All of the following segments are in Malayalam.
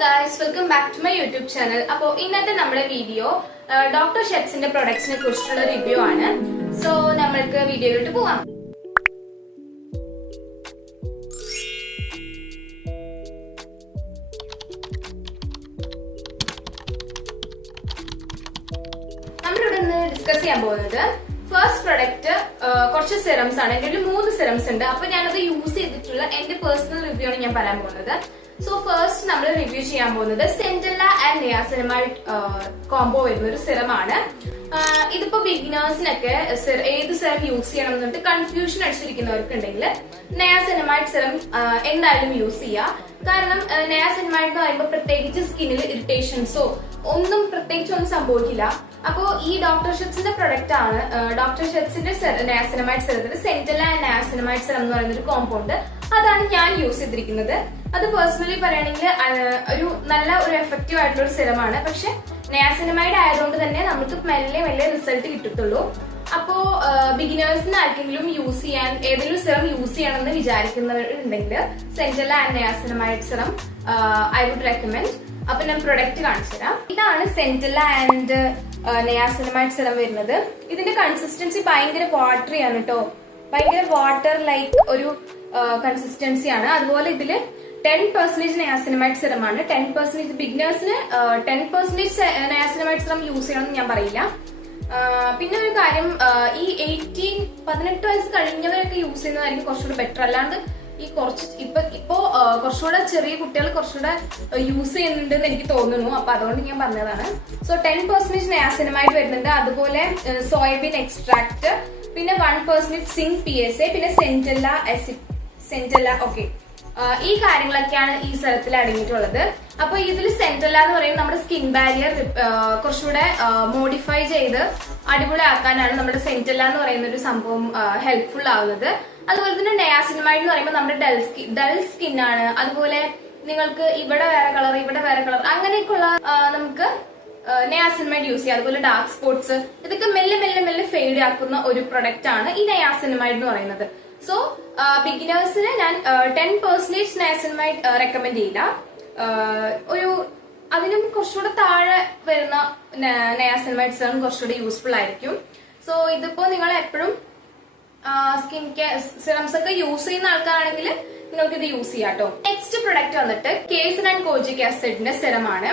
guys, welcome back to my YouTube channel. അപ്പോൾ ഇന്നത്തെ നമ്മുടെ വീഡിയോ ഡോക്ടർ ഷെറ്റ്സിന്റെ പ്രൊഡക്ട്സിനെ കുറിച്ചുള്ള റിവ്യൂ ആണ്. സോ നമ്മൾക്ക് വീഡിയോയിലോട്ട് പോവാം. നമ്മളിവിടെ നിന്ന് ഡിസ്കസ് ചെയ്യാൻ പോകുന്നത് ഫസ്റ്റ് പ്രൊഡക്റ്റ് കുറച്ച് സിറംസ് ആണ്. എൻ്റെ ഒരു 3 സിറംസ് ഉണ്ട്. അപ്പൊ ഞാനത് യൂസ് ചെയ്തിട്ടുള്ള എന്റെ പേഴ്സണൽ റിവ്യൂ ആണ് ഞാൻ പറയാൻ പോകുന്നത്. സോ ഫസ്റ്റ് നമ്മൾ റിവ്യൂ ചെയ്യാൻ പോകുന്നത് സെന്റല്ല ആൻഡ് നിയാസിനമൈഡ് കോംബോ വരുന്ന ഒരു സിറമാണ്. ഇതിപ്പോ ബിഗിനേഴ്സിനൊക്കെ ഏത് സിറം യൂസ് ചെയ്യണം എന്നിട്ട് കൺഫ്യൂഷൻ അടിച്ചിരിക്കുന്നവർക്ക് ഉണ്ടെങ്കിൽ നയാസിനമൈഡ് സിറം എന്തായാലും യൂസ് ചെയ്യുക. കാരണം നയാസിനമൈഡ് എന്ന് പറയുമ്പോൾ പ്രത്യേകിച്ച് സ്കിന്നിൽ ഇറിറ്റേഷൻസോ ഒന്നും സംഭവിക്കില്ല. അപ്പോ ഈ ഡോക്ടർ ഷെറ്റ്സിന്റെ പ്രൊഡക്റ്റ് ആണ്. ഡോക്ടർ ഷെറ്റ്സിന്റെ നയാസിനമൈഡ് സിറത്തിൽ സെന്റല്ല ആൻഡ് നയാസിനമൈഡ് സിറം എന്ന് പറയുന്ന ഒരു കോമ്പൗണ്ട് അതാണ് ഞാൻ യൂസ് ചെയ്തിരിക്കുന്നത്. അത് പേഴ്സണലി പറയുകയാണെങ്കിൽ നല്ല ഒരു എഫക്റ്റീവ് ആയിട്ടുള്ള ഒരു സിറമാണ്. പക്ഷെ നയാസിനമൈഡ് ആയതുകൊണ്ട് തന്നെ നമുക്ക് മെല്ലെ റിസൾട്ട് കിട്ടത്തുള്ളൂ. അപ്പോ ബിഗിനേഴ്സിന് ആർക്കെങ്കിലും യൂസ് ചെയ്യാൻ ഏതെങ്കിലും സിറം യൂസ് ചെയ്യണമെന്ന് വിചാരിക്കുന്നവരുണ്ടെങ്കിൽ centella and niacinamide serum I would recommend. അപ്പൊ ഞാൻ പ്രൊഡക്റ്റ് കാണിച്ചു തരാം. ഇതാണ് സെന്റല്ല ആൻഡ് നയാസിനമൈഡ് സിറം വരുന്നത്. ഇതിന്റെ കൺസിസ്റ്റൻസി ഭയങ്കര വാട്ടറി ആണ് കേട്ടോ. ഭയങ്കര വാട്ടർ ലൈക്ക് ഒരു കൺസിസ്റ്റൻസി ആണ്. അതുപോലെ ഇതില് 10% നയാസിനമൈഡ് സിറം ആണ്. 10% ബിഗിനേഴ്സിന് 10% നയാസിനമൈഡ് സിറം യൂസ് ചെയ്യണമെന്ന് ഞാൻ പറയില്ല. പിന്നെ ഒരു കാര്യം, ഈ 18 വയസ്സ് കഴിഞ്ഞവരൊക്കെ യൂസ് ചെയ്യുന്നതായിരിക്കും കുറച്ചുകൂടി ബെറ്റർ. അല്ലാണ്ട് ഈ ഇപ്പോ കുറച്ചുകൂടെ ചെറിയ കുട്ടികൾ കുറച്ചുകൂടെ യൂസ് ചെയ്യുന്നുണ്ട് എന്ന് എനിക്ക് തോന്നുന്നു. അപ്പൊ അതുകൊണ്ട് ഞാൻ പറഞ്ഞതാണ്. സോ 10% നയാസിനമൈഡ് വരുന്നുണ്ട്. അതുപോലെ സോയാബീൻ എക്സ്ട്രാക്ട്, പിന്നെ 1% സിങ്ക് PSA, പിന്നെ സെന്റല്ല ഓക്കെ. ഈ കാര്യങ്ങളൊക്കെയാണ് ഈ സ്ഥലത്തിൽ അടങ്ങിയിട്ടുള്ളത്. അപ്പൊ ഇതിൽ സെന്റല്ല എന്ന് പറയുന്നത് നമ്മുടെ സ്കിൻ ബാരിയർ കുറച്ചുകൂടെ മോഡിഫൈ ചെയ്ത് അടിപൊളിയാക്കാനാണ് നമ്മുടെ സെന്റല്ല എന്ന് പറയുന്ന ഒരു സംഭവം ഹെൽപ്ഫുൾ ആവുന്നത്. അതുപോലെ തന്നെ നയാസിനമൈഡ് എന്ന് പറയുമ്പോൾ നമ്മുടെ ഡൾ സ്കിൻ ആണ്. അതുപോലെ നിങ്ങൾക്ക് ഇവിടെ വേറെ കളർ ഇവിടെ വേറെ കളർ അങ്ങനെയൊക്കെയുള്ള നമുക്ക് നയാസിനമൈഡ് യൂസ് ചെയ്യാം. അതുപോലെ ഡാർക്ക് സ്പോട്ട്സ് ഇതൊക്കെ മെല്ലെ ഫെയ്ഡ് ആക്കുന്ന ഒരു പ്രൊഡക്റ്റ് ആണ് ഈ നയാസിനമൈഡ് എന്ന് പറയുന്നത്. സോ ബിഗിനേഴ്സിന് ഞാൻ 10% നയാസിനമൈഡ് റെക്കമെൻഡ് ചെയ്യില്ല. അതിനും കുറച്ചുകൂടെ താഴെ വരുന്ന നയാസിനമൈഡ് സിറം കുറച്ചുകൂടെ യൂസ്ഫുൾ ആയിരിക്കും. സോ ഇതിപ്പോ നിങ്ങൾ എപ്പോഴും സ്കിൻ കെയർ സിറംസ് ഒക്കെ യൂസ് ചെയ്യുന്ന ആൾക്കാരാണെങ്കിൽ നിങ്ങൾക്ക് ഇത് യൂസ് ചെയ്യാം കേട്ടോ. നെക്സ്റ്റ് പ്രൊഡക്റ്റ് വന്നിട്ട് കേസർ ആൻഡ് കോജിക് ആസിഡിന്റെ സിറമാണ്.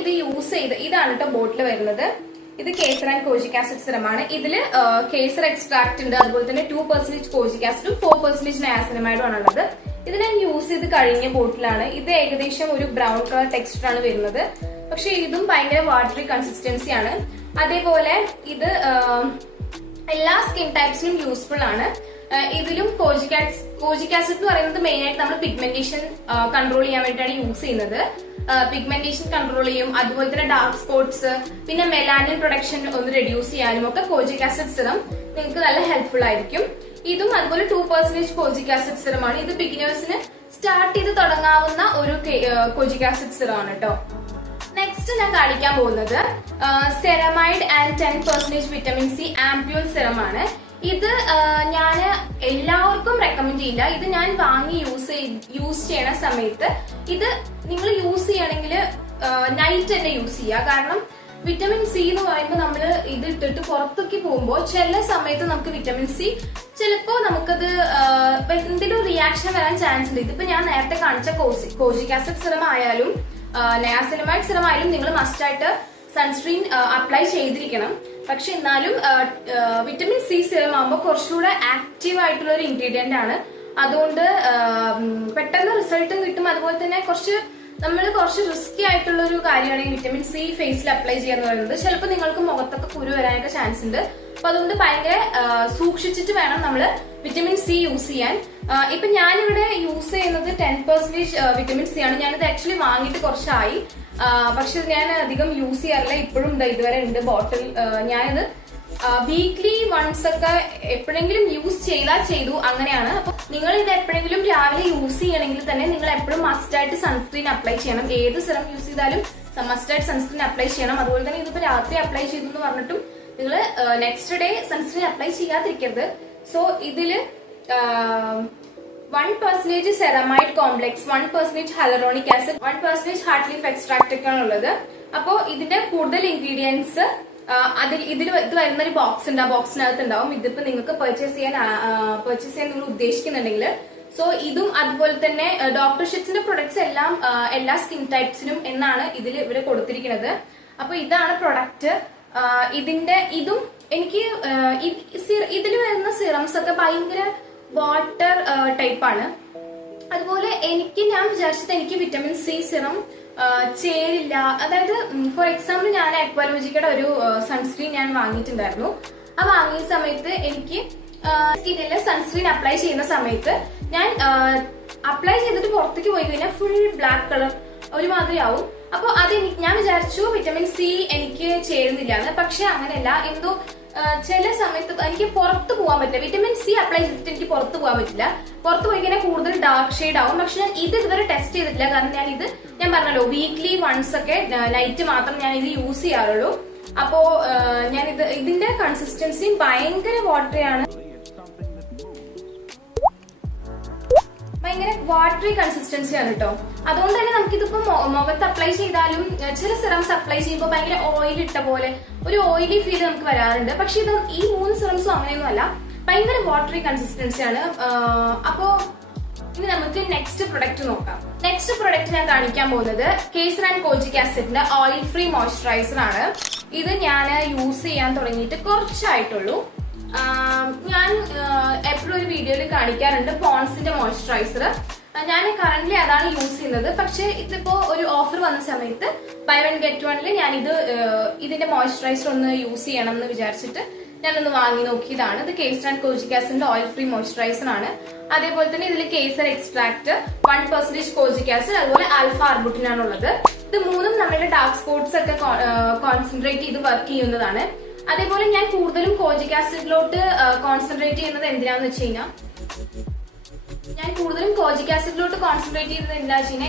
ഇത് യൂസ് ചെയ്ത് ഇതാണ് കേട്ടോ ബോട്ടിൽ വരുന്നത്. ഇത് കേസർ ആൻഡ് കോജിക് ആസിഡ് സിറമാണ്. ഇതില് കേസർ എക്സ്ട്രാക്ട് ഉണ്ട്. അതുപോലെ തന്നെ 2% കോജിക് ആസിഡും 4% നയാസിനമൈഡും ആണുള്ളത്. ഇത് ഞാൻ യൂസ് ചെയ്ത് കഴിഞ്ഞ ബോട്ടിലാണ്. ഇത് ഏകദേശം ഒരു ബ്രൗൺ കളർ ടെക്സ്ചർ ആണ് വരുന്നത്. പക്ഷെ ഇതും ഭയങ്കര വാട്ടറി കൺസിസ്റ്റൻസി ആണ്. അതേപോലെ ഇത് എല്ലാ സ്കിൻ ടൈപ്സിനും യൂസ്ഫുൾ ആണ്. ഇതിലും കോജിക് ആസിഡ് എന്ന് പറയുന്നത് മെയിൻ ആയിട്ട് നമ്മൾ പിഗ്മെന്റേഷൻ കൺട്രോൾ ചെയ്യാൻ വേണ്ടിയിട്ടാണ് യൂസ് ചെയ്യുന്നത്. പിഗ്മെന്റേഷൻ കൺട്രോൾ ചെയ്യും. അതുപോലെ തന്നെ ഡാർക്ക് സ്പോട്ട്സ്, പിന്നെ മെലാനിൻ പ്രൊഡക്ഷൻ ഒന്ന് റെഡ്യൂസ് ചെയ്യാനും ഒക്കെ കോജിക് ആസിഡ് സിറം നിങ്ങൾക്ക് നല്ല ഹെൽപ്ഫുൾ ആയിരിക്കും. ഇതും അതുപോലെ 2% കോജിക് ആസിഡ് സിറമാണ്. ഇത് ബിഗിനേഴ്സിന് സ്റ്റാർട്ട് ചെയ്ത് തുടങ്ങാവുന്ന ഒരു കോജിക് ആസിഡ് സിറമാണ് കേട്ടോ. നെക്സ്റ്റ് ഞാൻ കാണിക്കാൻ പോകുന്നത് ceramide and 10% vitamin C ampoule സിറമാണ്. ഇത് ഞാൻ എല്ലാവർക്കും റെക്കമെൻഡ് ചെയ്യില്ല. ഇത് ഞാൻ വാങ്ങി യൂസ് ചെയ്യണ സമയത്ത് ഇത് നിങ്ങൾ യൂസ് ചെയ്യണമെങ്കിൽ നൈറ്റ് തന്നെ യൂസ് ചെയ്യുക. കാരണം വിറ്റമിൻ സി എന്ന് പറയുമ്പോൾ നമ്മൾ ഇത് ഇട്ടിട്ട് പുറത്തേക്ക് പോകുമ്പോൾ ചില സമയത്ത് നമുക്ക് വിറ്റമിൻ സി ചിലപ്പോ നമുക്കത് എന്തെങ്കിലും റിയാക്ഷൻ വരാൻ ചാൻസ് ഉണ്ട്. ഇതിപ്പോ ഞാൻ നേരത്തെ കാണിച്ച കോജിക് ആസിഡ് സിറം ആയാലും നയാസിനമൈഡ് സിറം ആയാലും നിങ്ങൾ മസ്റ്റ് ആയിട്ട് സൺസ്ക്രീൻ അപ്ലൈ ചെയ്തിരിക്കണം. പക്ഷെ എന്നാലും വിറ്റമിൻ സി സിറം ആകുമ്പോൾ കുറച്ചുകൂടെ ആക്റ്റീവ് ആയിട്ടുള്ള ഒരു ഇൻഗ്രീഡിയന്റ് ആണ്. അതുകൊണ്ട് പെട്ടെന്ന് റിസൾട്ടും കിട്ടും. അതുപോലെ തന്നെ കുറച്ച് റിസ്കി ആയിട്ടുള്ള ഒരു കാര്യമാണ് ഈ വിറ്റമിൻ സി ഫേസിൽ അപ്ലൈ ചെയ്യാന്ന് പറയുന്നത്. ചിലപ്പോൾ നിങ്ങൾക്ക് മുഖത്തൊക്കെ കുരു വരാനൊക്കെ ചാൻസ് ഉണ്ട്. അപ്പൊ അതുകൊണ്ട് ഭയങ്കര സൂക്ഷിച്ചിട്ട് വേണം നമ്മൾ വിറ്റമിൻ സി യൂസ് ചെയ്യാൻ. ഇപ്പൊ ഞാനിവിടെ യൂസ് ചെയ്യുന്നത് 10% വിറ്റമിൻ സി ആണ്. ഞാനിത് ആക്ച്വലി വാങ്ങിയിട്ട് കുറച്ചായി. പക്ഷെ ഞാൻ അധികം യൂസ് ചെയ്യാറില്ല. ഇപ്പോഴും ഇതുവരെ ഉണ്ട് ബോട്ടിൽ. ഞാനിത് വീക്ക്ലി വൺസ് ഒക്കെ എപ്പോഴെങ്കിലും യൂസ് ചെയ്തു അങ്ങനെയാണ്. അപ്പൊ നിങ്ങൾ ഇത് എപ്പോഴെങ്കിലും രാവിലെ യൂസ് ചെയ്യണമെങ്കിൽ തന്നെ നിങ്ങൾ എപ്പോഴും മസ്റ്റ് ആയിട്ട് സൺസ്ക്രീൻ അപ്ലൈ ചെയ്യണം. ഏത് സിറം യൂസ് ചെയ്താലും മസ്റ്റ് ആയിട്ട് സൺസ്ക്രീൻ അപ്ലൈ ചെയ്യണം. അതുപോലെ തന്നെ ഇതിപ്പോ രാത്രി അപ്ലൈ ചെയ്തു എന്ന് പറഞ്ഞിട്ടും നിങ്ങൾ നെക്സ്റ്റ് ഡേ സൺസ്ക്രീൻ അപ്ലൈ ചെയ്യാതിരിക്കരുത്. സോ ഇതില് 1% ceramide complex, 1% hyaluronic acid, 1% heart leaf extract ഒക്കെയാണ് ഉള്ളത്. അപ്പോ ഇതിന്റെ കൂടുതൽ ഇൻഗ്രീഡിയൻസ് ഇത് വരുന്ന ഒരു ബോക്സ് ഉണ്ട്, ആ ബോക്സിനകത്ത് ഉണ്ടാവും. ഇതിപ്പോ നിങ്ങൾക്ക് പർച്ചേസ് ചെയ്യാൻ നിങ്ങൾ ഉദ്ദേശിക്കുന്നുണ്ടെങ്കിൽ സോ ഇതും അതുപോലെ തന്നെ ഡോക്ടർ ഷിറ്റ്സിന്റെ പ്രൊഡക്ട്സ് എല്ലാം എല്ലാ സ്കിൻ ടൈപ്സിനും എന്നാണ് ഇവര് കൊടുത്തിരിക്കുന്നത്. അപ്പൊ ഇതാണ് പ്രൊഡക്റ്റ്. ഇതും എനിക്ക് ഇതിൽ വരുന്ന സിറംസ് ഒക്കെ ഭയങ്കര വാട്ടർ ടൈപ്പാണ്. അതുപോലെ ഞാൻ വിചാരിച്ചത് എനിക്ക് വിറ്റമിൻ സി സിറം ചേരില്ല. അതായത് ഫോർ എക്സാമ്പിൾ ഞാൻ അക്വാലോജിക്കയുടെ ഒരു സൺസ്ക്രീൻ ഞാൻ വാങ്ങിയിട്ടുണ്ടായിരുന്നു. ആ വാങ്ങിയ സമയത്ത് എനിക്ക് സ്കിന്നില് സൺസ്ക്രീൻ അപ്ലൈ ചെയ്യുന്ന സമയത്ത് ഞാൻ അപ്ലൈ ചെയ്തിട്ട് പുറത്തേക്ക് പോയി കഴിഞ്ഞാൽ ഫുൾ ബ്ലാക്ക് കളർ ഒരുമാതിരി ആവും. അപ്പൊ ഞാൻ വിചാരിച്ചു വിറ്റമിൻ സി എനിക്ക് ചേരുന്നില്ല എന്ന്. പക്ഷെ അങ്ങനെയല്ല, എന്തോ ചില സമയത്ത് എനിക്ക് പുറത്ത് പോകാൻ പറ്റില്ല. വിറ്റമിൻ സി അപ്ലൈ ചെയ്തിട്ട് എനിക്ക് പുറത്ത് പോകാൻ പറ്റില്ല. പുറത്ത് പോയി കഴിഞ്ഞാൽ കൂടുതൽ ഡാർക്ക് ഷെയ്ഡ് ആവും. പക്ഷെ ഞാൻ ഇതുവരെ ടെസ്റ്റ് ചെയ്തിട്ടില്ല. കാരണം ഞാൻ പറഞ്ഞല്ലോ വീക്ക്ലി വൺസ് ഒക്കെ നൈറ്റ് മാത്രം ഞാൻ ഇത് യൂസ് ചെയ്യാറുള്ളൂ. അപ്പോ ഇതിന്റെ കൺസിസ്റ്റൻസിയും ഭയങ്കര വാട്ടറിയാണ്, ഭയങ്കര വാട്ടറി കൺസിസ്റ്റൻസിയാണ് കേട്ടോ. അതുകൊണ്ട് തന്നെ നമുക്കിതിപ്പോ മുഖത്ത് അപ്ലൈ ചെയ്താലും ചില സിറംസ് അപ്ലൈ ചെയ്യുമ്പോൾ ഭയങ്കര ഓയിൽ ഇട്ട പോലെ ഒരു ഓയിലി ഫീൽ നമുക്ക് വരാറുണ്ട്. പക്ഷെ ഈ 3 സിറംസും അങ്ങനെയൊന്നും അല്ല, ഭയങ്കര വാട്ടറി കൺസിസ്റ്റൻസിയാണ്. അപ്പോ ഇനി നമുക്ക് നെക്സ്റ്റ് പ്രൊഡക്റ്റ് നോക്കാം. നെക്സ്റ്റ് പ്രൊഡക്റ്റ് ഞാൻ കാണിക്കാൻ പോകുന്നത് കേസർ ആൻഡ് കോജിക് ആസിഡിന്റെ ഓയിൽ ഫ്രീ മോയ്സ്ചറൈസർ ആണ്. ഇത് ഞാൻ യൂസ് ചെയ്യാൻ തുടങ്ങിയിട്ട് കുറച്ചായിട്ടുള്ളൂ. ഞാൻ എപ്പോഴും ഒരു വീഡിയോയിൽ കാണിക്കാറുണ്ട് പോൺസിന്റെ മോയ്സ്ചറൈസർ. ഞാൻ കറന്റ് അതാണ് യൂസ് ചെയ്യുന്നത്. പക്ഷെ ഇതിപ്പോ ഒരു ഓഫർ വന്ന സമയത്ത് ബൈ 1 get 1 ഞാൻ ഇതിന്റെ മോയ്സ്ചറൈസർ ഒന്ന് യൂസ് ചെയ്യണം എന്ന് വിചാരിച്ചിട്ട് ഞാനൊന്ന് വാങ്ങി നോക്കിയതാണ്. ഇത് കേസർ ആൻഡ് കോജിക് ആസിഡിന്റെ ഓയിൽ ഫ്രീ മോയ്സ്ചറൈസർ ആണ്. അതേപോലെ തന്നെ ഇതിൽ കേസർ എക്സ്ട്രാക്ട്, 1% കോജിക് ആസിഡ്, അതുപോലെ ആൽഫ ആർബുട്ടിൻ ആണുള്ളത്. ഇത് മൂന്നും നമ്മുടെ ഡാർക്ക് സ്പോട്ട്സ് ഒക്കെ കോൺസെൻട്രേറ്റ് ചെയ്ത് വർക്ക് ചെയ്യുന്നതാണ്. അതേപോലെ ഞാൻ കൂടുതലും കോജിക് ആസിഡിലോട്ട് കോൺസെൻട്രേറ്റ് ചെയ്യുന്നത് എന്തിനാന്ന് വെച്ച് കഴിഞ്ഞാൽ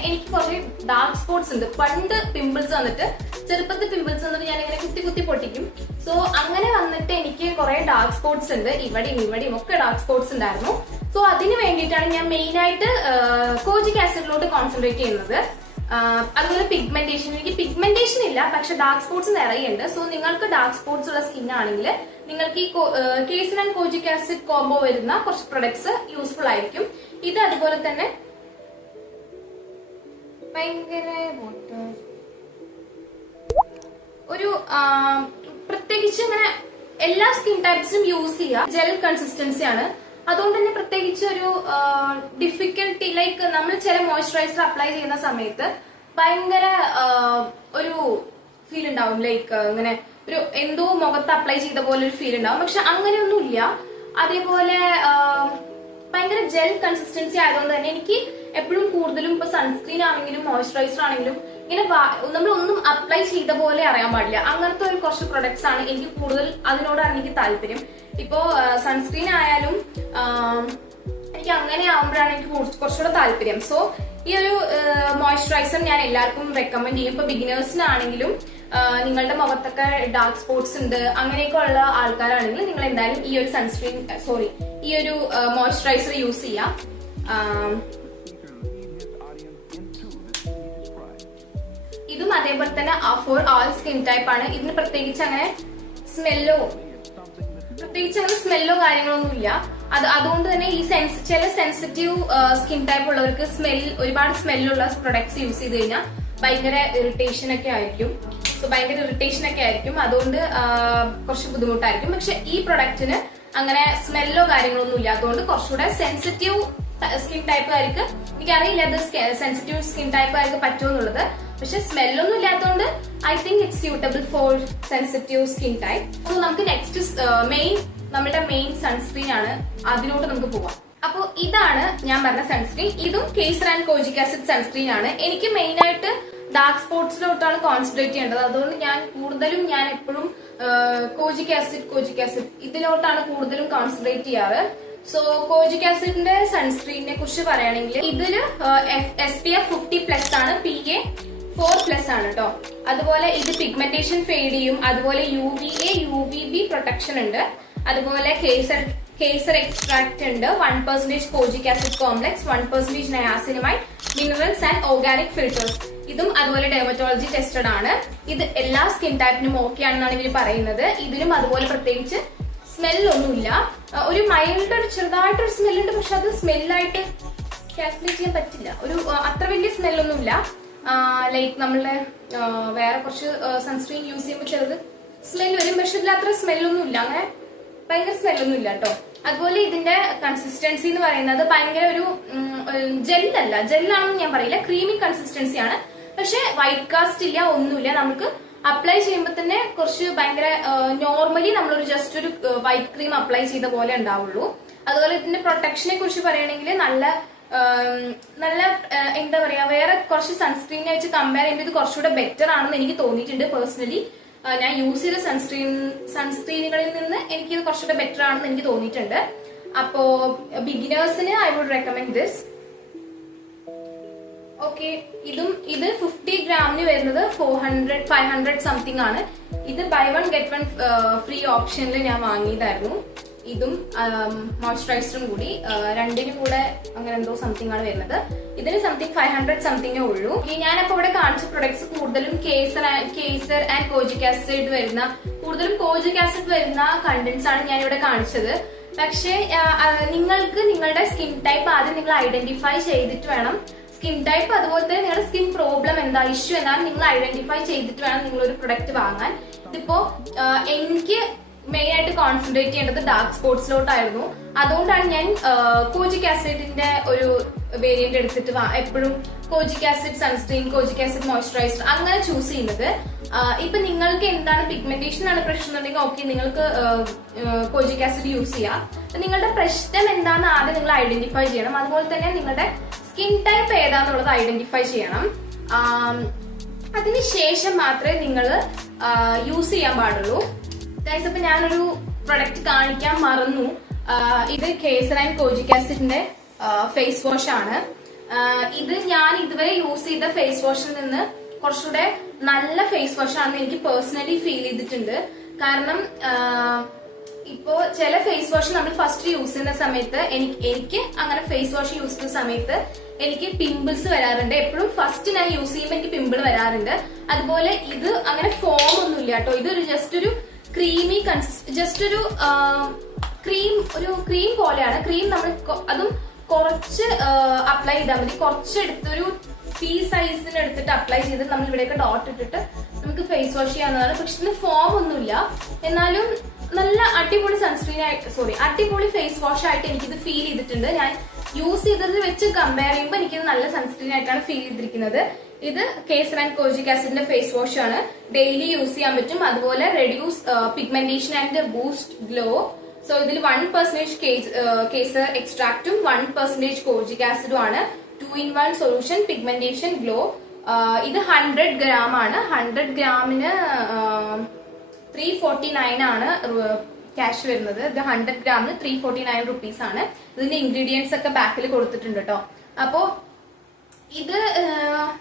എനിക്ക് കുറച്ച് ഡാർക്ക് സ്പോട്ട്സ് ഉണ്ട്. പണ്ട് പിമ്പിൾസ് വന്നിട്ട്, ചെറുപ്പത്തിൽ പിമ്പിൾസ് വന്നിട്ട് ഞാൻ ഇങ്ങനെ കുത്തി പൊട്ടിക്കും. സോ അങ്ങനെ വന്നിട്ട് എനിക്ക് കുറെ ഡാർക്ക് സ്പോട്ട്സ് ഉണ്ട്. ഇവിടെയും ഒക്കെ ഡാർക്ക് സ്പോട്ട്സ് ഉണ്ടായിരുന്നു. സോ അതിന് വേണ്ടിയിട്ടാണ് ഞാൻ മെയിൻ ആയിട്ട് കോജിക് ആസിഡിലോട്ട് കോൺസെൻട്രേറ്റ് ചെയ്യുന്നത്. അതുപോലെ പിഗ്മെന്റേഷൻ, എനിക്ക് പിഗ്മെന്റേഷൻ ഇല്ല, പക്ഷെ ഡാർക്ക് സ്പോട്ട്സ് നിറയുണ്ട്. സോ നിങ്ങൾക്ക് ഡാർക്ക് സ്പോട്ട്സ് ഉള്ള സ്കിൻ ആണെങ്കിൽ നിങ്ങൾക്ക് ഈ കേസർ ആൻഡ് കോജിക് ആസിഡ് കോംബോ വരുന്ന കുറച്ച് പ്രൊഡക്ട്സ് യൂസ്ഫുൾ ആയിരിക്കും. ഇത് അതുപോലെ തന്നെ ഭയങ്കര ഒരു പ്രത്യേകിച്ച് ഇങ്ങനെ എല്ലാ സ്കിൻ ടൈപ്സിനും യൂസ് ചെയ്യാം. ജെൽ കൺസിസ്റ്റൻസി ആണ്. അതുകൊണ്ട് തന്നെ പ്രത്യേകിച്ച് ഒരു ഡിഫിക്കൽട്ടി, ലൈക്ക് നമ്മൾ ചില മോയ്സ്ചറൈസർ അപ്ലൈ ചെയ്യുന്ന സമയത്ത് ഭയങ്കര ഒരു ഫീൽ ഉണ്ടാവും, ലൈക്ക് ഇങ്ങനെ ഒരു എന്തോ മുഖത്ത് അപ്ലൈ ചെയ്ത പോലെ ഒരു ഫീൽ ഉണ്ടാവും. പക്ഷെ അങ്ങനെയൊന്നുമില്ല. അതേപോലെ ഭയങ്കര ജെൽ കൺസിസ്റ്റൻസി ആയതുകൊണ്ട് തന്നെ എനിക്ക് എപ്പോഴും കൂടുതലും ഇപ്പൊ സൺസ്ക്രീൻ ആണെങ്കിലും മോയ്സ്ചറൈസർ ആണെങ്കിലും ഇങ്ങനെ നമ്മളൊന്നും അപ്ലൈ ചെയ്ത പോലെ അറിയാൻ പാടില്ല. അങ്ങനത്തെ ഒരു കുറച്ച് പ്രൊഡക്ട്സ് ആണ് എനിക്ക് കൂടുതൽ, അതിനോടാണ് എനിക്ക് താല്പര്യം. ഇപ്പോ സൺസ്ക്രീൻ ആയാലും എനിക്ക് അങ്ങനെ ആവുമ്പോഴാണ് എനിക്ക് കുറച്ചുകൂടെ താല്പര്യം. സോ ഈ ഒരു മോയ്സ്ചറൈസർ ഞാൻ എല്ലാവർക്കും റെക്കമെൻഡ് ചെയ്യും. ഇപ്പൊ ബിഗിനേഴ്സിനാണെങ്കിലും നിങ്ങളുടെ മുഖത്തൊക്കെ ഡാർക്ക് സ്പോട്ട്സ് ഉണ്ട് അങ്ങനെയൊക്കെ ഉള്ള ആൾക്കാരാണെങ്കിൽ നിങ്ങൾ എന്തായാലും ഈ ഒരു ഈ ഒരു മോയ്സ്ചറൈസർ യൂസ് ചെയ്യാം. ഇതും അതേപോലെ തന്നെ ഫോർ ഓൾ സ്കിൻ ടൈപ്പ് ആണ്. ഇതിന് പ്രത്യേകിച്ച് അങ്ങനെ സ്മെല്ലോ കാര്യങ്ങളൊന്നും ഇല്ല. അതുകൊണ്ട് തന്നെ ഈ ചില സെൻസിറ്റീവ് സ്കിൻ ടൈപ്പ് ഉള്ളവർക്ക് ഒരുപാട് സ്മെല്ലുള്ള പ്രൊഡക്ട്സ് യൂസ് ചെയ്ത് കഴിഞ്ഞാൽ ഭയങ്കര ഇറിറ്റേഷൻ ഒക്കെ ആയിരിക്കും. അതുകൊണ്ട് കുറച്ച് ബുദ്ധിമുട്ടായിരിക്കും. പക്ഷെ ഈ പ്രൊഡക്റ്റിന് അങ്ങനെ സ്മെല്ലോ കാര്യങ്ങളൊന്നും ഇല്ല. അതുകൊണ്ട് കുറച്ചുകൂടെ സെൻസിറ്റീവ് സ്കിൻ ടൈപ്പുകാർക്ക്, എനിക്കറിയില്ല ഇത് സെൻസിറ്റീവ് സ്കിൻ ടൈപ്പുകാർക്ക് പറ്റുമെന്നുള്ളത്, പക്ഷെ സ്മെല്ലൊന്നും ഇല്ലാത്തതുകൊണ്ട് I think it's suitable for sensitive skin type. So നമുക്ക് നെക്സ്റ്റ് നമ്മുടെ മെയിൻ സൺസ്ക്രീൻ ആണ്, അതിലോട്ട് നമുക്ക് പോവാം. അപ്പോൾ ഇതാണ് ഞാൻ പറഞ്ഞ സൺസ്ക്രീൻ. ഇതും കേസർ ആൻഡ് കോജിക് ആസിഡ് സൺസ്ക്രീൻ ആണ്. എനിക്ക് മെയിൻ ആയിട്ട് ഡാർക്ക് സ്പോട്ട്സിലോട്ടാണ് കോൺസെൻട്രേറ്റ് ചെയ്യേണ്ടത്. അതുകൊണ്ട് ഞാൻ എപ്പോഴും കോജിക് ആസിഡ് ഇതിലോട്ടാണ് കൂടുതലും കോൺസെൻട്രേറ്റ് ചെയ്യാറ്. സോ കോജിക് ആസിഡിന്റെ സൺസ്ക്രീനിനെ കുറിച്ച് പറയുകയാണെങ്കിൽ ഇതില് SPF 50+ ആണ്, PA 4+ ആണ് കേട്ടോ. അതുപോലെ ഇത് പിഗ്മെന്റേഷൻ ഫെയ്ഡ് ചെയ്യും. അതുപോലെ UVA UVB പ്രൊട്ടക്ഷൻ ഉണ്ട്. അതുപോലെ കേസർ എക്സ്ട്രാക്ട് ഉണ്ട്, 1% kojic acid complex, 1% niacinamide, minerals and organic filters. ഇതും അതുപോലെ ഡെർമറ്റോളജി ടെസ്റ്റഡ് ആണ്. ഇത് എല്ലാ സ്കിൻ ടൈപ്പിനും ഓക്കെ ആണെന്നാണ് ഇവർ പറയുന്നത്. ഇതിനും അതുപോലെ പ്രത്യേകിച്ച് സ്മെല്ലൊന്നുമില്ല. ഒരു മൈൽഡ് ഒരു ചെറുതായിട്ടൊരു സ്മെല്ലുണ്ട്, പക്ഷെ അത് സ്മെല്ലായിട്ട് കാൽക്കുലേറ്റ് ചെയ്യാൻ പറ്റില്ല. ഒരു അത്ര വലിയ സ്മെല്ലൊന്നുമില്ല. ലൈക്ക് നമ്മളെ വേറെ കുറച്ച് സൺസ്ക്രീൻ യൂസ് ചെയ്യുമ്പോൾ ചിലത് സ്മെൽ വരും, പക്ഷെ ഇതിൽ അത്ര സ്മെല്ലൊന്നുമില്ല, അങ്ങനെ ഭയങ്കര സ്മെല്ലൊന്നും ഇല്ല കേട്ടോ. അതുപോലെ ഇതിന്റെ കൺസിസ്റ്റൻസി എന്ന് പറയുന്നത് ഭയങ്കര ഒരു ജെല്ലല്ല, ജെല്ലാണെന്ന് ഞാൻ പറയില്ല, ക്രീമി കൺസിസ്റ്റൻസി ആണ്. പക്ഷെ വൈറ്റ് കാസ്റ്റ് ഇല്ല, ഒന്നുമില്ല. നമുക്ക് അപ്ലൈ ചെയ്യുമ്പോൾ തന്നെ കുറച്ച് ഭയങ്കര നോർമലി നമ്മളൊരു ജസ്റ്റ് ഒരു വൈറ്റ് ക്രീം അപ്ലൈ ചെയ്ത പോലെ ഉണ്ടാവുള്ളൂ. അതുപോലെ ഇതിന്റെ പ്രൊട്ടക്ഷനെ കുറിച്ച് പറയുകയാണെങ്കിൽ നല്ല എന്താ പറയാ, വേറെ കുറച്ച് സൺസ്ക്രീനെ വെച്ച് കമ്പയർ ചെയ്യുമ്പോൾ ഇത് കുറച്ചുകൂടെ ബെറ്റർ ആണെന്ന് എനിക്ക് തോന്നിയിട്ടുണ്ട് പേഴ്സണലി. ഞാൻ യൂസ് ചെയ്ത സൺസ്ക്രീനുകളിൽ നിന്ന് എനിക്കിത് കുറച്ചുകൂടെ ബെറ്റർ ആണെന്ന് എനിക്ക് തോന്നിയിട്ടുണ്ട്. അപ്പോ ബിഗിനേഴ്സിന് I would recommend this. Okay, ഇത് 50 ഗ്രാമിന് വരുന്നത് 500 സംതിങ് ആണ്. ഇത് ബൈ 1 ഗെറ്റ് 1 ഫ്രീ ഓപ്ഷനിൽ ഞാൻ വാങ്ങിയതായിരുന്നു. ഇതും മോയ്സ്ചറൈസറും കൂടി രണ്ടിനും കൂടെ അങ്ങനെ എന്തോ സംതിങ് ആണ് വരുന്നത്. ഇതിന് സംതിങ് 500 സംതിങ്ങേ ഉള്ളൂ. ഞാനപ്പോ ഇവിടെ കാണിച്ച പ്രൊഡക്ട്സ് കൂടുതലും കേസർ ആൻഡ് കോജിക് ആസിഡ് വരുന്ന, കൂടുതലും കോജിക് ആസിഡ് വരുന്ന കണ്ടന്റ്സ് ആണ് ഞാൻ ഇവിടെ കാണിച്ചത്. പക്ഷേ നിങ്ങൾക്ക് നിങ്ങളുടെ സ്കിൻ ടൈപ്പ് ആദ്യം നിങ്ങൾ ഐഡന്റിഫൈ ചെയ്തിട്ട് വേണം, സ്കിൻ ടൈപ്പ് അതുപോലെ തന്നെ നിങ്ങളുടെ സ്കിൻ പ്രോബ്ലം എന്താ, ഇഷ്യൂ എന്താണ് നിങ്ങൾ ഐഡന്റിഫൈ ചെയ്തിട്ട് വേണം നിങ്ങൾ ഒരു പ്രൊഡക്റ്റ് വാങ്ങാൻ. ഇതിപ്പോ എനിക്ക് മെയിൻ ആയിട്ട് കോൺസെൻട്രേറ്റ് ചെയ്യേണ്ടത് ഡാർക്ക് സ്പോട്ട്സിലോട്ടായിരുന്നു. അതുകൊണ്ടാണ് ഞാൻ കോജിക് ആസിഡിന്റെ ഒരു വേരിയന്റ് എടുത്തിട്ട് എപ്പോഴും കോജിക് ആസിഡ് സൺസ്ക്രീൻ, കോജിക് ആസിഡ് മോയ്സ്ചറൈസർ അങ്ങനെ ചൂസ് ചെയ്യുന്നത്. ഇപ്പൊ നിങ്ങൾക്ക് എന്താണ് പിഗ്മെന്റേഷൻ ആണ് പ്രശ്നം എന്നുണ്ടെങ്കിൽ ഓക്കെ, നിങ്ങൾക്ക് കോജിക് ആസിഡ് യൂസ് ചെയ്യാം. നിങ്ങളുടെ പ്രശ്നം എന്താണെന്ന് ആദ്യം നിങ്ങൾ ഐഡന്റിഫൈ ചെയ്യണം. അതുപോലെ തന്നെ നിങ്ങളുടെ സ്കിൻ ടൈപ്പ് ഏതാന്നുള്ളത് ഐഡന്റിഫൈ ചെയ്യണം. അതിനുശേഷം മാത്രമേ നിങ്ങൾ യൂസ് ചെയ്യാൻ പാടുള്ളൂ. ഗൈസ്, അപ്പൊ ഞാനൊരു പ്രൊഡക്റ്റ് കാണിക്കാൻ മറന്നു. ഇത് kesar and kojic ആസിഡിന്റെ face wash ആണ്. ഇത് ഞാൻ ഇതുവരെ യൂസ് ചെയ്ത ഫേസ് വാഷിൽ നിന്ന് കുറച്ചുകൂടെ നല്ല ഫേസ് വാഷ് ആണെന്ന് എനിക്ക് പേഴ്സണലി ഫീൽ ചെയ്തിട്ടുണ്ട്. കാരണം ഇപ്പോ ചില ഫേസ് വാഷ് നമ്മൾ ഫസ്റ്റ് യൂസ് ചെയ്യുന്ന സമയത്ത് എനിക്ക് അങ്ങനെ ഫേസ് വാഷ് യൂസ് ചെയ്യുന്ന സമയത്ത് എനിക്ക് പിമ്പിൾസ് വരാറുണ്ട്. എപ്പോഴും ഫസ്റ്റ് ഞാൻ യൂസ് ചെയ്യുമ്പോൾ എനിക്ക് പിമ്പിൾ വരാറുണ്ട്. അതുപോലെ ഇത് അങ്ങനെ ഫോം ഒന്നുമില്ല കേട്ടോ. ഇതൊരു ജസ്റ്റ് ഒരു ക്രീമി ജസ്റ്റ് ഒരു ക്രീം പോലെയാണ്. ക്രീം നമ്മൾ അതും കുറച്ച് അപ്ലൈ ചെയ്താൽ മതി. കുറച്ചെടുത്തൊരു പീ സൈസിന് എടുത്തിട്ട് അപ്ലൈ ചെയ്ത് നമ്മൾ ഇവിടെയൊക്കെ ഡോട്ട് ഇട്ടിട്ട് നമുക്ക് ഫേസ് വാഷ് ചെയ്യാവുന്നതാണ്. പക്ഷെ ഇതിന് ഫോം ഒന്നുമില്ല. എന്നാലും നല്ല അടിപൊളി അടിപൊളി ഫേസ് വാഷ് ആയിട്ട് എനിക്കിത് ഫീൽ ചെയ്തിട്ടുണ്ട്. ഞാൻ യൂസ് ചെയ്തത് വെച്ച് കമ്പയർ ചെയ്യുമ്പോൾ എനിക്കിത് നല്ല സൺസ്ക്രീൻ ആയിട്ടാണ് ഫീൽ ചെയ്തിരിക്കുന്നത്. ഇത് kesar and kojic ആസിഡിന്റെ face wash ആണ്. ഡെയിലി യൂസ് ചെയ്യാൻ പറ്റും. അതുപോലെ reduce pigmentation and boost glow. So ഇതിൽ 1% കേസർ എക്സ്ട്രാക്റ്റും 1% കോജിക് ആസിഡും ആണ്. 2-in-1 solution pigmentation glow. ഇത് 100 ഗ്രാം ആണ്. 100 ഗ്രാമിന് 349 ആണ് ക്യാഷ് വരുന്നത്. ഇത് 100 ഗ്രാമിന് 349 റുപ്പീസ് ആണ്. ഇതിന്റെ ഇൻഗ്രീഡിയൻസ് ഒക്കെ ബാക്കിൽ കൊടുത്തിട്ടുണ്ട് കേട്ടോ. അപ്പോ ഇത്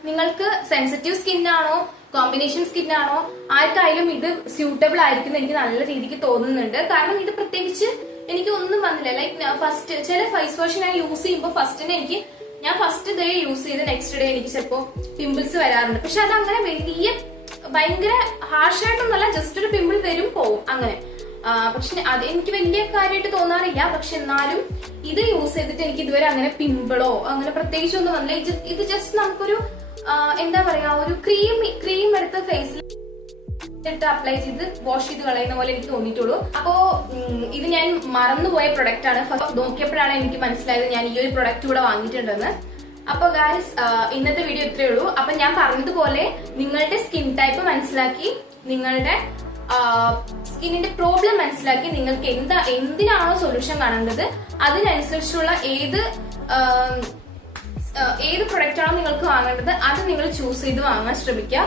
നിങ്ങൾക്ക് സെൻസിറ്റീവ് സ്കിന്നാണോ കോമ്പിനേഷൻ സ്കിന്നാണോ ആർക്കായാലും ഇത് സ്യൂട്ടബിൾ ആയിരിക്കും എനിക്ക് നല്ല രീതിക്ക് തോന്നുന്നുണ്ട്. കാരണം ഇത് പ്രത്യേകിച്ച് എനിക്ക് ഒന്നും വന്നില്ല. ലൈക്ക് ഫസ്റ്റ് ചില ഫേസ് വാഷ് ഞാൻ യൂസ് ചെയ്യുമ്പോൾ ഞാൻ ഫസ്റ്റ് ഡേ യൂസ് ചെയ്ത് നെക്സ്റ്റ് ഡേ എനിക്ക് ചിലപ്പോ പിമ്പിൾസ് വരാറുണ്ട്. പക്ഷെ അത് അങ്ങനെ ഭയങ്കര ഹാർഷായിട്ടൊന്നുമല്ല, ജസ്റ്റ് ഒരു പിമ്പിൾ വരും പോവും അങ്ങനെ. പക്ഷെ അത് എനിക്ക് വലിയ കാര്യമായിട്ട് തോന്നാറില്ല. പക്ഷെ എന്നാലും ഇത് യൂസ് ചെയ്തിട്ട് എനിക്ക് ഇതുവരെ അങ്ങനെ പിമ്പിളോ അങ്ങനെ പ്രത്യേകിച്ച് ഒന്നും വന്നില്ല. ഇത് ജസ്റ്റ് നമുക്കൊരു എന്താ പറയാ, ഒരു ക്രീം എടുത്ത് ഫേസിൽ അപ്ലൈ ചെയ്ത് വാഷ് ചെയ്ത് കളയുന്ന പോലെ എനിക്ക് തോന്നിയിട്ടുള്ളൂ. അപ്പോ ഇത് ഞാൻ മറന്നുപോയ പ്രൊഡക്റ്റ് ആണ്. ഫസ്റ്റ് നോക്കിയപ്പോഴാണ് എനിക്ക് മനസ്സിലായത് ഞാൻ ഈ ഒരു പ്രൊഡക്റ്റ് കൂടെ വാങ്ങിയിട്ടുണ്ടെന്ന്. അപ്പൊ ഗായ്സ്, ഇന്നത്തെ വീഡിയോ ഇത്രയേ ഉള്ളൂ. അപ്പൊ ഞാൻ പറഞ്ഞതുപോലെ നിങ്ങളുടെ സ്കിൻ ടൈപ്പ് മനസ്സിലാക്കി, നിങ്ങളുടെ സ്കിന്നിന്റെ പ്രോബ്ലം മനസ്സിലാക്കി, നിങ്ങൾക്ക് എന്തിനാണോ സൊല്യൂഷൻ കാണേണ്ടത് അതിനനുസരിച്ചുള്ള ഏത് പ്രൊഡക്റ്റ് ആണോ നിങ്ങൾക്ക് വാങ്ങേണ്ടത് അത് നിങ്ങൾ ചൂസ് ചെയ്ത് വാങ്ങാൻ ശ്രമിക്കുക.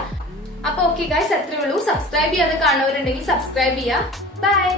അപ്പൊ ഓക്കെ ഗൈസ്, അത്രയേ ഉള്ളൂ. സബ്സ്ക്രൈബ് ചെയ്യാതെ കാണുന്നവരുണ്ടെങ്കിൽ സബ്സ്ക്രൈബ് ചെയ്യുക. ബൈ.